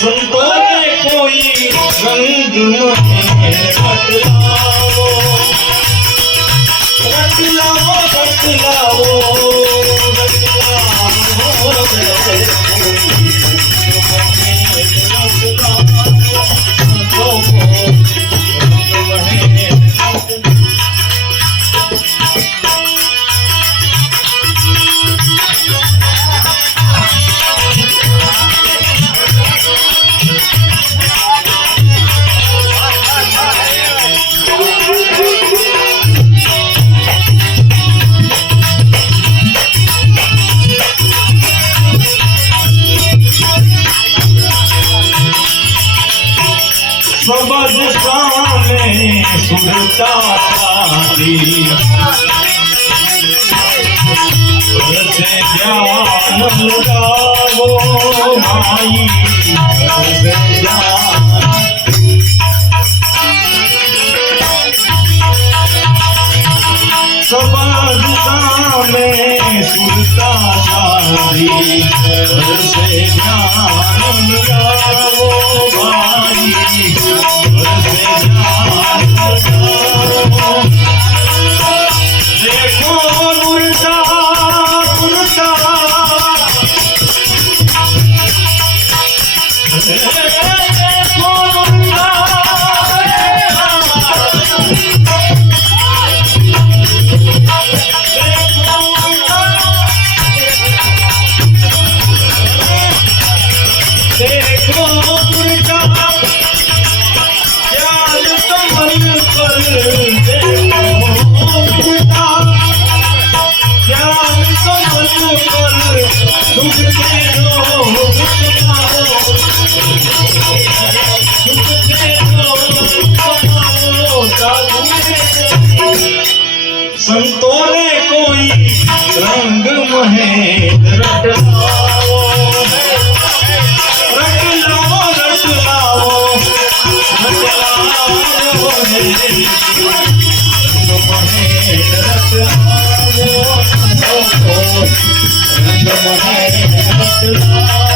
संतों ने कोई रंग में बतलाओ, बतलाओ, बतलाओ, सबद सामने सुरता तारी से ज्ञान लगावो भाई, सबद सामने सुरता तारी से ज्ञान लगावो भाई, देखो मुर्दा मुर्दा, देखो मुर्दा, देखो मुर्दा संतों ने कोई रंग महेंद रटलाओ, रटलाओ, रटलाओ, रटलाओ, रंग महेंद रटलाओ, रंग महेंद रटलाओ।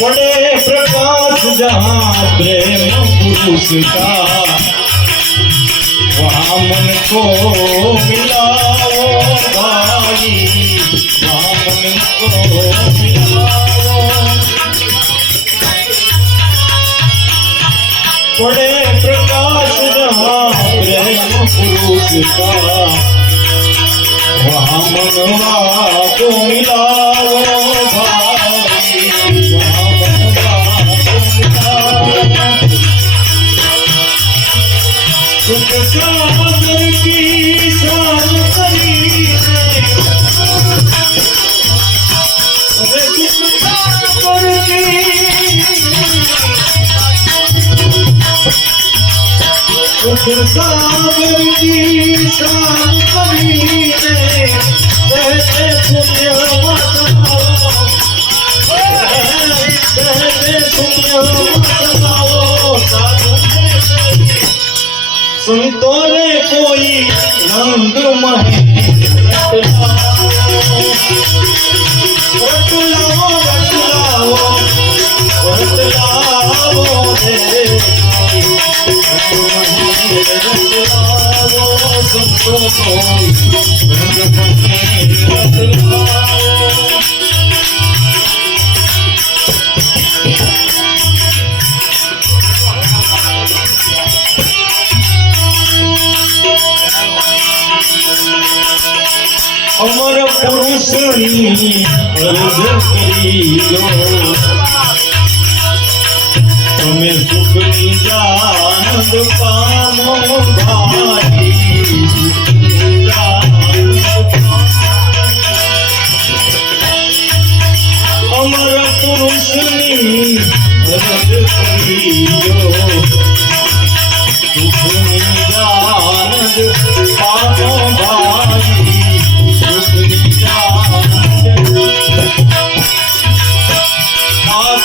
बड़े प्रकाश जहाँ प्रेम पुरुष का, वहाँ मन को मिलाओ भाई, वहाँ मन को मिलाओ। बड़े प्रकाश जहाँ प्रेम पुरुष का, वहाँ मनवा को मिलाओ भाई, सुख सागर की शान करी, सुख सागर की, सुख सागर की शान करी कहते पुण्य बताओ, कहते पुण्य बताओ साधु। संतों ने कोई रंग महेंद रटलाओ, रटलाओ, रटलाओ, रटलाओ, रटलाओ, संतों को रंग महेंद रटलाओ। अमर पुरुषनी अर्ज करी लो, तुम्हें सुख निजानंद पामो भाई।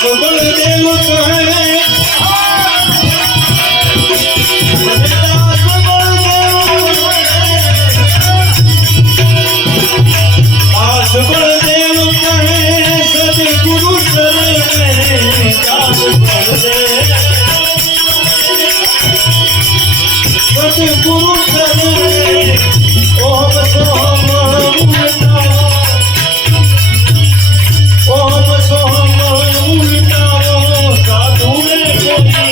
बलदेव कहे दास बलदेव कहे सदगुरु चरण दास बलदेव सदगुरु चरण ओम सोम उल्टाओ ओम सोम उल्टाओ साधु ने कोई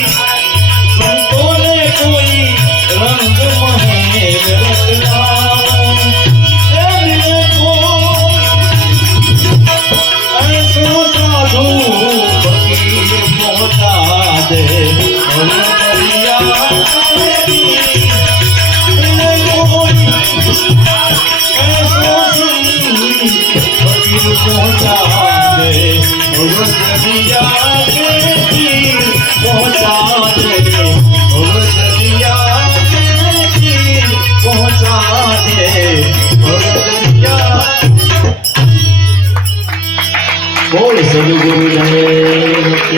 संतों ने कोई रंग महेश रचनाओ तेरे को ऐसो साधु फकीर पहुंचा दे और दरिया पहुंचा दे और दरिया के तीर पहुंचा दे और दरिया के तीर पहुंचा दे और दरिया बोल सदगुरु जय